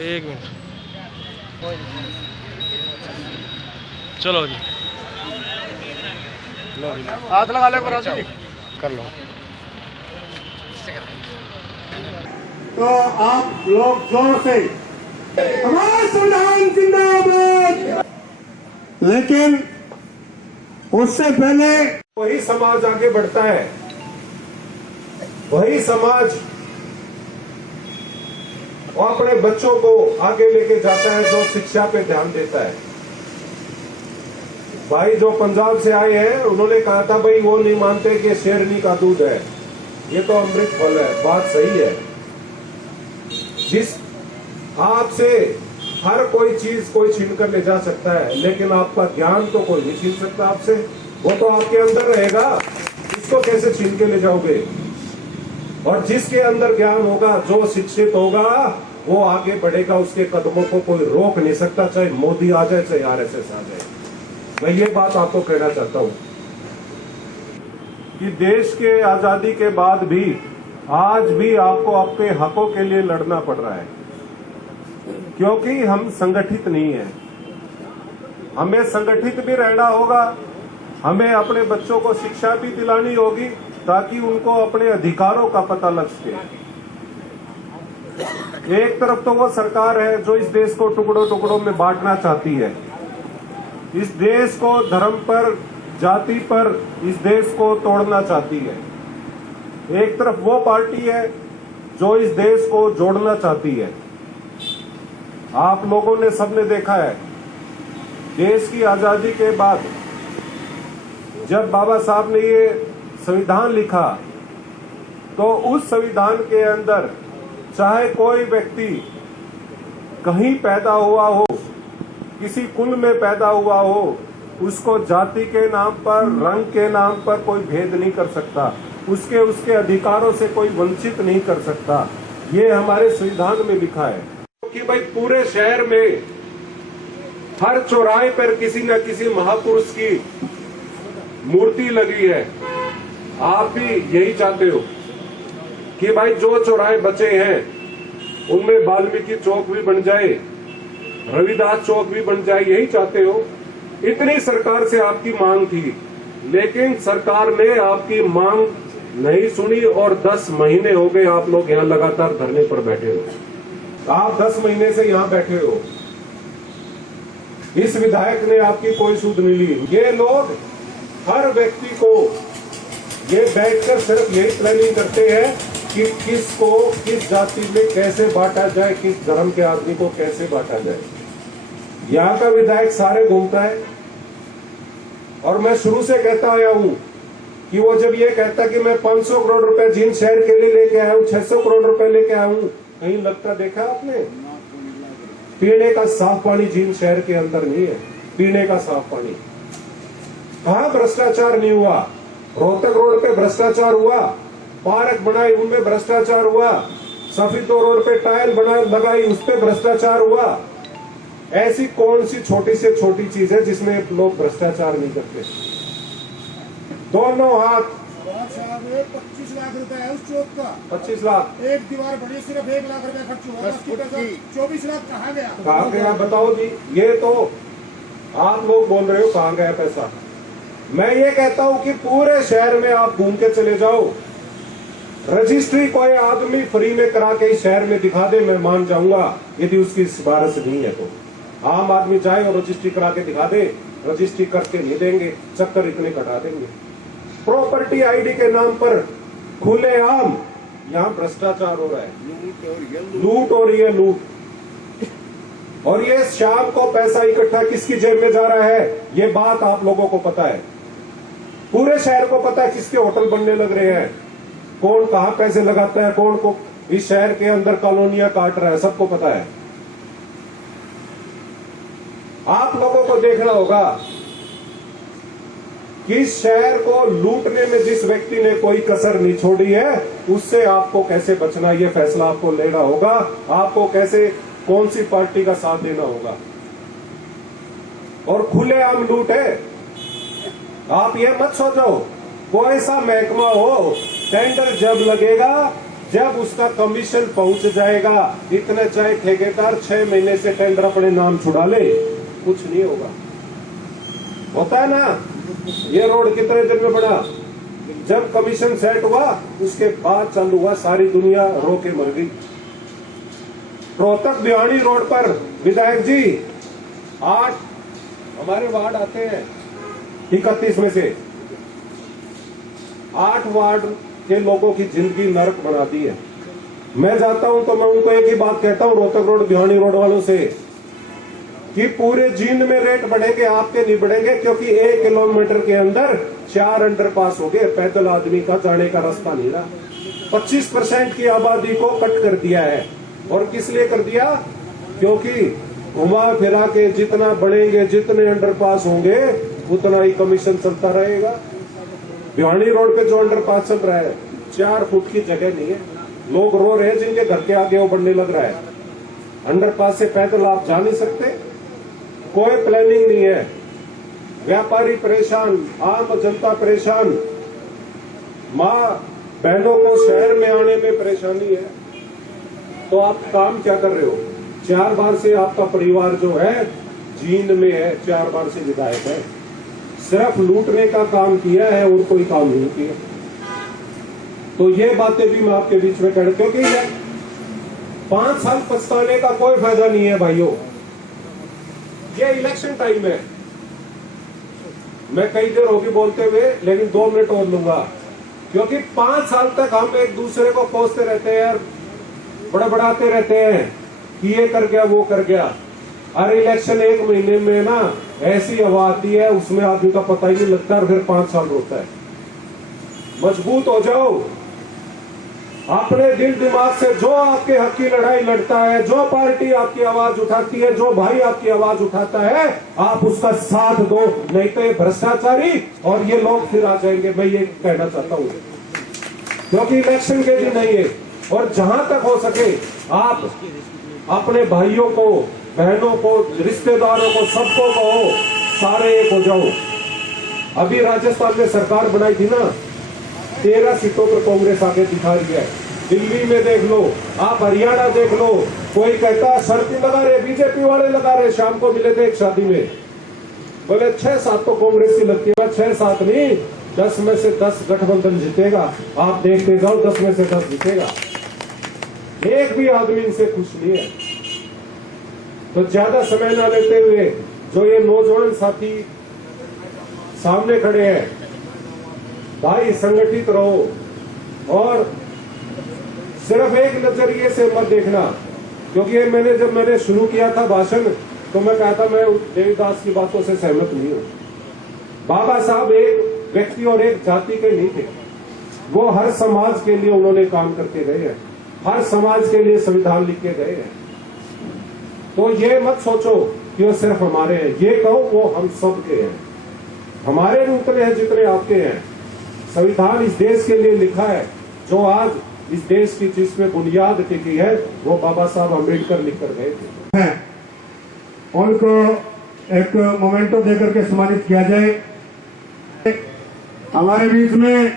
एक मिनट, चलो जी, लो जी, हाथ लगा ले कर लो। तो आप लोग जोर से हमारा संविधान जिंदाबाद। लेकिन उससे पहले वही समाज आगे बढ़ता है, वही समाज और अपने बच्चों को आगे लेके जाता है जो शिक्षा पे ध्यान देता है। भाई जो पंजाब से आए हैं उन्होंने कहा था भाई वो नहीं मानते कि शेरनी का दूध है, ये तो अमृत फल है। बात सही है। जिस आपसे हर कोई चीज कोई छीन कर ले जा सकता है, लेकिन आपका ज्ञान तो कोई नहीं छीन सकता आपसे। वो तो आपके अंदर रहेगा, इसको कैसे छीन के ले जाओगे। और जिसके अंदर ज्ञान होगा, जो शिक्षित होगा, वो आगे बढ़ेगा, उसके कदमों को कोई रोक नहीं सकता, चाहे मोदी आ जाए चाहे आरएसएस आ जाए। मैं ये बात आपको कहना चाहता हूं कि देश के आजादी के बाद भी आज भी आपको अपने हकों के लिए लड़ना पड़ रहा है, क्योंकि हम संगठित नहीं है। हमें संगठित भी रहना होगा, हमें अपने बच्चों को शिक्षा भी दिलानी होगी ताकि उनको अपने अधिकारों का पता लग सके। एक तरफ तो वो सरकार है जो इस देश को टुकड़ों टुकड़ों में बांटना चाहती है, इस देश को धर्म पर, जाति पर इस देश को तोड़ना चाहती है। एक तरफ वो पार्टी है जो इस देश को जोड़ना चाहती है। आप लोगों ने सबने देखा है, देश की आजादी के बाद जब बाबा साहब ने ये संविधान लिखा, तो उस संविधान के अंदर चाहे कोई व्यक्ति कहीं पैदा हुआ हो, किसी कुल में पैदा हुआ हो, उसको जाति के नाम पर, रंग के नाम पर कोई भेद नहीं कर सकता, उसके अधिकारों से कोई वंचित नहीं कर सकता। ये हमारे संविधान में लिखा है कि भाई पूरे शहर में हर चौराहे पर किसी न किसी महापुरुष की मूर्ति लगी है। आप भी यही चाहते हो कि भाई जो चौराहे बचे हैं उनमें वाल्मीकि चौक भी बन जाए, रविदास चौक भी बन जाए, यही चाहते हो। इतनी सरकार से आपकी मांग थी, लेकिन सरकार ने आपकी मांग नहीं सुनी और 10 महीने हो गए आप लोग यहाँ लगातार धरने पर बैठे हो। आप 10 महीने से यहाँ बैठे हो, इस विधायक ने आपकी कोई सुध नहीं ली। ये लोग हर व्यक्ति को ये बैठकर सिर्फ यही प्लानिंग करते हैं कि किसको किस जाति में कैसे बांटा जाए, किस धर्म के आदमी को कैसे बांटा जाए। यहाँ का विधायक सारे घूमता है, और मैं शुरू से कहता आया हूं कि वो जब ये कहता कि मैं 500 करोड़ रुपए जींद शहर के लिए लेके आया हूं, 600 करोड़ रुपए लेके आया हूं, कहीं लगता देखा आपने? पीने का साफ पानी जींद शहर के अंदर नहीं है, पीने का साफ पानी। कहां भ्रष्टाचार नहीं हुआ? रोहतक रोड पे भ्रष्टाचार हुआ, पार्क बनाई उनमें भ्रष्टाचार हुआ, सफीदो रोड पे टाइल बनाई लगाई उस पे भ्रष्टाचार हुआ। ऐसी कौन सी छोटी से छोटी चीज है जिसमें लोग भ्रष्टाचार नहीं करते? दोनों हाथ 25 लाख रुपए है उस चौक का। 25 लाख एक दीवार बनी, सिर्फ 1 लाख रुपए खर्च हुआ। 24 लाख कहाँ गया? कहाँ गया बताओ जी? ये तो आप लोग बोल रहे हो कहाँ गया पैसा। मैं ये कहता हूं कि पूरे शहर में आप घूम के चले जाओ, रजिस्ट्री कोई आदमी फ्री में करा के इस शहर में दिखा दे, मैं मान जाऊंगा। यदि उसकी सिफारिश नहीं है तो आम आदमी जाए और रजिस्ट्री करा के दिखा दे, रजिस्ट्री करके नहीं देंगे, चक्कर इतने कटा देंगे। प्रॉपर्टी आईडी के नाम पर खुलेआम यहाँ भ्रष्टाचार हो रहा है, लूट हो रही है, लूट। और ये शाम को पैसा इकट्ठा किसकी जेब में जा रहा है, ये बात आप लोगों को पता है। पूरे शहर को पता है किसके होटल बनने लग रहे हैं, कौन कहां पैसे लगाता है, कौन को इस शहर के अंदर कॉलोनियां काट रहा है, सबको पता है। आप लोगों को देखना होगा कि इस शहर को लूटने में जिस व्यक्ति ने कोई कसर नहीं छोड़ी है, उससे आपको कैसे बचना, यह फैसला आपको लेना होगा। आपको कैसे, कौन सी पार्टी का साथ देना होगा। और खुलेआम लूट है, आप ये मत सोचो कोई सा महकमा हो, टेंडर जब लगेगा, जब उसका कमीशन पहुंच जाएगा, इतने चाहे ठेकेदार 6 महीने से टेंडर अपने नाम छुड़ा ले, कुछ नहीं होगा। होता है ना, ये रोड कितने दिन में बना, जब कमीशन सेट हुआ उसके बाद चालू हुआ, सारी दुनिया रो के मर गई। रोहतक भिवानी रोड पर विधायक जी 8 हमारे वार्ड आते हैं, 31 में से 8 वार्ड के लोगों की जिंदगी नरक बना दी है। मैं जाता हूं तो मैं उनको एक ही बात कहता हूं, रोहतक रोड भिवानी रोड वालों से, कि पूरे जींद में रेट बढ़ेंगे, आपके नहीं बढ़ेंगे, क्योंकि 1 किलोमीटर के अंदर 4 अंडरपास हो गए, पैदल आदमी का जाने का रास्ता नहीं रहा। 25% की आबादी को कट कर दिया है। और किस लिए कर दिया? क्योंकि घुमा फिरा के जितना बढ़ेंगे, जितने अंडरपास होंगे, उतना ही कमीशन चलता रहेगा। भिवानी रोड पे जो अंडरपास चल रहा है, 4 फुट की जगह नहीं है, लोग रो रहे हैं, जिनके घर के आगे वो बढ़ने लग रहा है। अंडरपास से पैदल आप जा नहीं सकते, कोई प्लानिंग नहीं है, व्यापारी परेशान, आम जनता परेशान, माँ बहनों को शहर में आने में परेशानी है। तो आप काम क्या कर रहे हो? 4 बार से आपका परिवार जो है जींद में है, 4 बार से विधायक है, सिर्फ लूटने का काम किया है और कोई काम नहीं किया। तो ये बातें भी मैं आपके बीच में कर, क्योंकि 5 साल पछताने का कोई फायदा नहीं है भाइयों। ये इलेक्शन टाइम है, मैं कई देर होगी बोलते हुए, लेकिन 2 मिनट और लूंगा, क्योंकि 5 साल तक हम एक दूसरे को कोसते रहते हैं, बड़बड़ाते रहते हैं कि ये कर गया, वो कर गया। अरे इलेक्शन 1 महीने में ना ऐसी हवा आती है, उसमें आदमी का पता ही नहीं लगता, और फिर 5 साल रोता है। मजबूत हो जाओ, अपने दिल दिमाग से जो आपके हक की लड़ाई लड़ता है, जो पार्टी आपकी आवाज उठाती है, जो भाई आपकी आवाज उठाता है, आप उसका साथ दो, नहीं तो ये भ्रष्टाचारी और ये लोग फिर आ जाएंगे। मैं ये कहना चाहता हूं, क्योंकि इलेक्शन के दिन नहीं है। और जहां तक हो सके आप अपने भाइयों को, बहनों को, रिश्तेदारों को, सबको कहो, सारे एक हो जाओ। अभी राजस्थान में सरकार बनाई थी ना, 13 सीटों पर कांग्रेस आगे दिखा रही है। दिल्ली में देख लो, आप हरियाणा देख लो, कोई कहता शर्त लगा रहे, बीजेपी वाले लगा रहे। शाम को मिले थे एक शादी में, बोले 6-7 तो कांग्रेस की लगती है। 6-7 नहीं, 10 में से 10 गठबंधन जीतेगा। आप देखते जाओ, 10 में से 10 जीतेगा। एक भी आदमी इनसे खुश नहीं है। तो ज्यादा समय ना लेते हुए, जो ये नौजवान साथी सामने खड़े हैं, भाई संगठित रहो और सिर्फ एक नजरिए से मत देखना। क्योंकि जब मैंने शुरू किया था भाषण, तो मैं कहा था मैं देवीदास की बातों से सहमत नहीं हूं। बाबा साहब एक व्यक्ति और एक जाति के नहीं थे, वो हर समाज के लिए उन्होंने काम करके गए हैं, हर समाज के लिए संविधान लिख के गए हैं। तो ये मत सोचो कि वो सिर्फ हमारे हैं, ये कहो वो हम सब के हैं। हमारे भी उतने हैं जितने आपके हैं। संविधान इस देश के लिए लिखा है, जो आज इस देश की जिसमें बुनियाद टिकी है, वो बाबा साहब अम्बेडकर लिख कर गए थे। उनको एक मोमेंटो देकर के सम्मानित किया जाए। हमारे बीच में